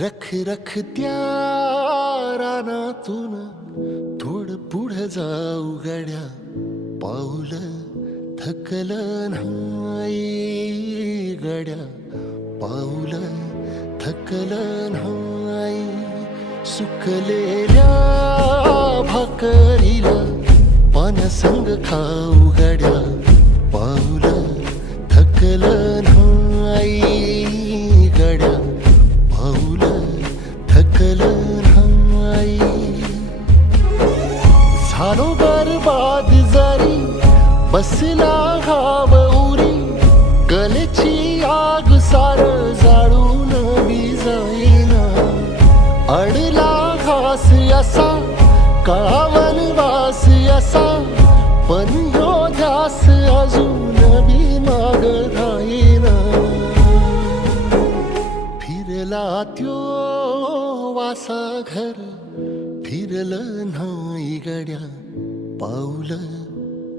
रख रख त्या रानातून थोडं पुढं जाऊ गड्या, पाऊल थकलं नाही गड्या, पाऊल थकलं नाही. सुकलेल्या भाकरीला पाण्यासंग खाऊ गड्या, पाऊल थकलं नाही गड्या, पाऊल थकलं नाही. झालो बरबाद जरी बसला घाव उरी, गलेची आग सार जाळून विजाईना. अडला घास असा काळा वनवास असा, पण ह्यो ध्यास अजून बी माग राहीना. फिरला त्यो वासा घर, फिरलं नाही गड्या, पाऊल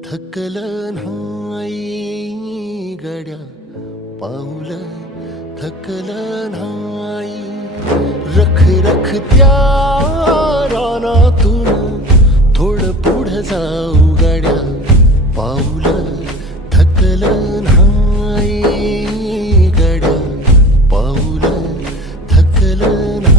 थकलं नाही गड्या, पाऊल थकलं नाही. रख रख त्या रानातून थोडं पुढं जाऊ गड्या, पाऊल थकलं नाही गड्या, पाऊल थकलं नाही.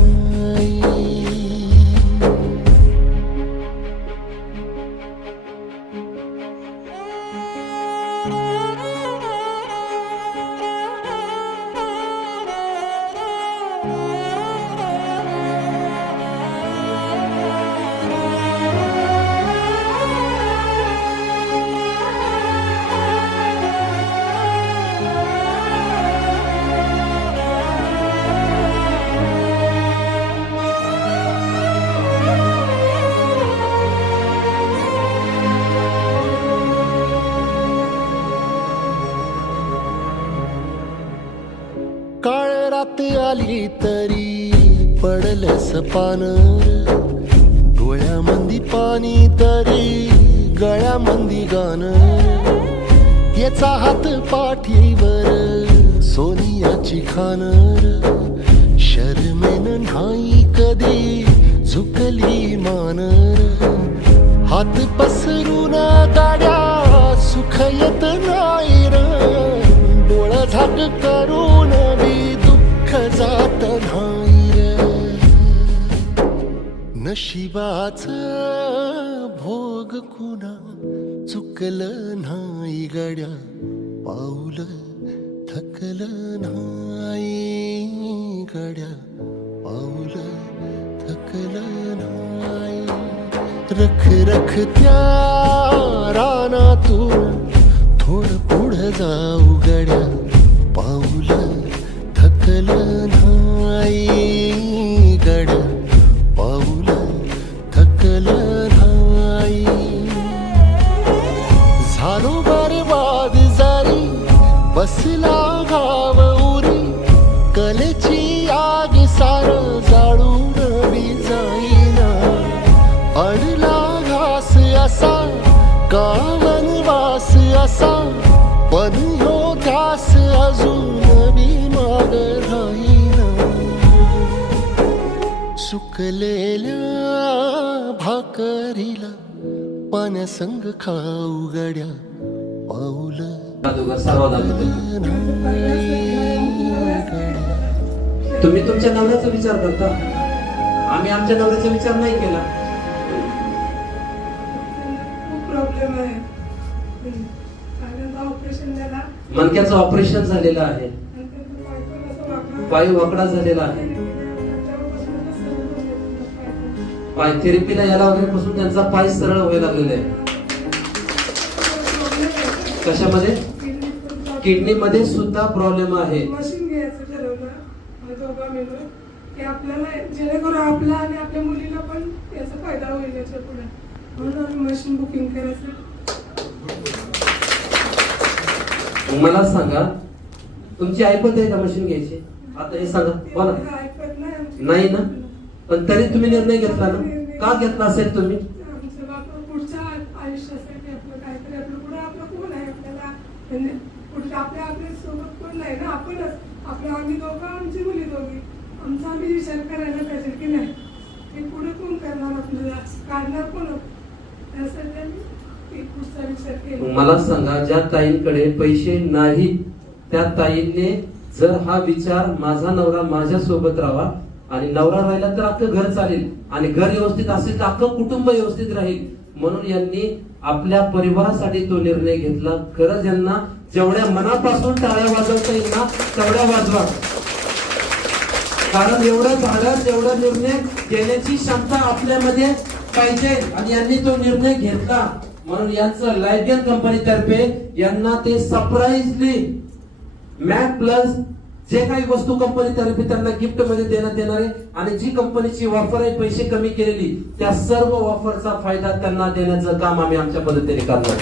काळ रात आली तरी पडलंस पान, डोळ्यामंदी पाणी तरी गळ्यामंदी गाणं. त्याचा हात पाठीवर सोनियाची खानर, शर्मेन नाही कधी झुकली मानर. हात पसरून गाड्या सुख येत नाही र, डोळं झाक करून बी दुःख जात नाही रे. नशिबाचं भोग कुणा चुकलं नाही गड्या, पाऊल थकलं नाही गड्या, पाऊल थकलं नाही. रख रख त्या रानातून थोडं पुढं जाऊ गड्या, पाऊल थकलं नाही गड्या, पाऊल थकलं नाही. झालो बरबाद जरी बसला घाव उरी, कलेची आग सार जाळून विजाईना. अडला घास असा का वनवास असा, पण ह्यो ध्यास अजून बी माग राहीना. सुकलेल्या भाकरीला पाण्यासंग खाऊ गड्या, पाऊल तुम्ही तुमच्या नवऱ्याचा विचार करता, आम्ही आमच्या नवऱ्याचा विचार नाही केला. प्रॉब्लेम आहे, ऑपरेशन झाला, मणक्याचं ऑपरेशन झालेलं आहे, पाय वाकडा झालेला आहे. पाय थेरपीला याला वगैरेपासून त्यांचा पाय सरळ व्हायला लागलेला आहे. कशामध्ये? किडनी मध्ये सुद्धा प्रॉब्लेम आहे. मशीन घ्यायचं ठरवलं दोघं मिळून, की आपल्याला जेणेकरून आपला आणि आपल्या मुलीला पण याचा फायदा होईल याच्या पुढे, म्हणून आम्ही मशीन बुकिंग करायचं. मला सांगा, तुमची ऐपत आहे का मशीन घ्यायची? आता हे सांगा बोला. ऐकत नाही ना, पण तरी तुम्ही निर्णय घेतला ना? का घेतला असेल तुम्ही? आमचं बाप पुढच्या आयुष्यासाठी आपलं काहीतरी, आपलं पुढे आपलं कोण आहे आपल्याला, म्हणजे पुढच्या आपल्या सोबत कोण नाही ना, आपणच आपल्या. आम्ही दोघं, आमची मुली दोघी, आमचा आम्ही विचार करायला पाहिजे की नाही, हे पुढे कोण करणार, आपल्याला काढणार कोण, त्यासाठी आम्ही पुढचा विचार केला. मला सांगा, ज्या ताईंकडे पैसे नाहीत त्या ताईंनी जर हा विचार माझा नवरा माझ्या सोबत राहावा आणि नवरा राहिला तर अख्खं घर चालेल आणि घर व्यवस्थित असेल तर अख्खं कुटुंब व्यवस्थित राहील, म्हणून यांनी आपल्या परिवारासाठी तो निर्णय घेतला. खरंच यांना जेवढ्या मनापासून टाळ्या वाजवता येईल ना तेवढ्या वाजवा, कारण एवढं धाडस, एवढा निर्णय घेण्याची क्षमता आपल्यामध्ये पाहिजे आणि यांनी तो निर्णय घेतला. म्हणून यांचं लायबियन कंपनी तर्फे यांना ते सरप्राईजली मॅक प्लस जे काही वस्तू कंपनी तर्फे त्यांना गिफ्ट मध्ये देण्यात येणार आहे आणि जी कंपनीची ऑफर आहे पैसे कमी केलेली, त्या सर्व ऑफरचा फायदा त्यांना देण्याचं काम आम्ही आमच्या पद्धतीने करणार.